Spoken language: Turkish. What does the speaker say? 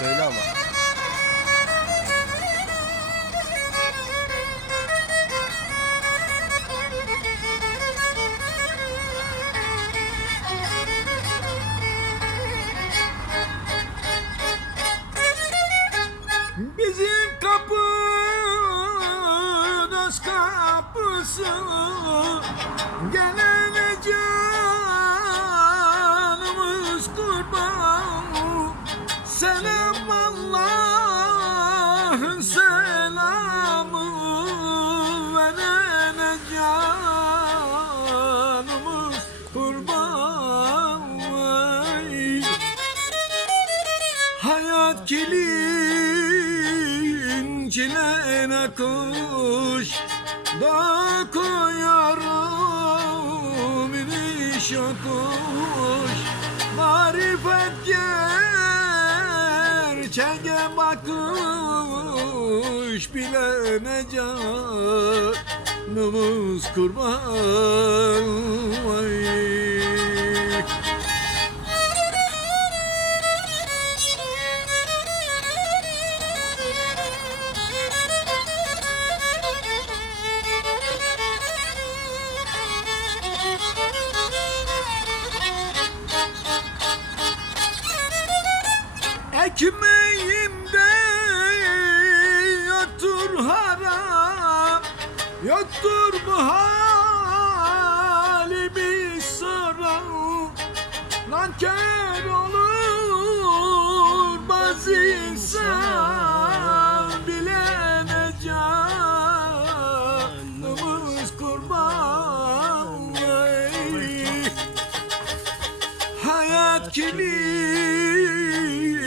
Söyle ama. Bizim kapı dost kapısı Gelene canımız kurban Selam Hayat kilincilene kuş Da koyarım iniş yokuş Marifet gerçeğe bakış Bilene canımız kurban Ekmeğimde yoktur haram Yoktur bu halimi soran Nankör olur bazı insan Bilene canımız kurban Hayat kilit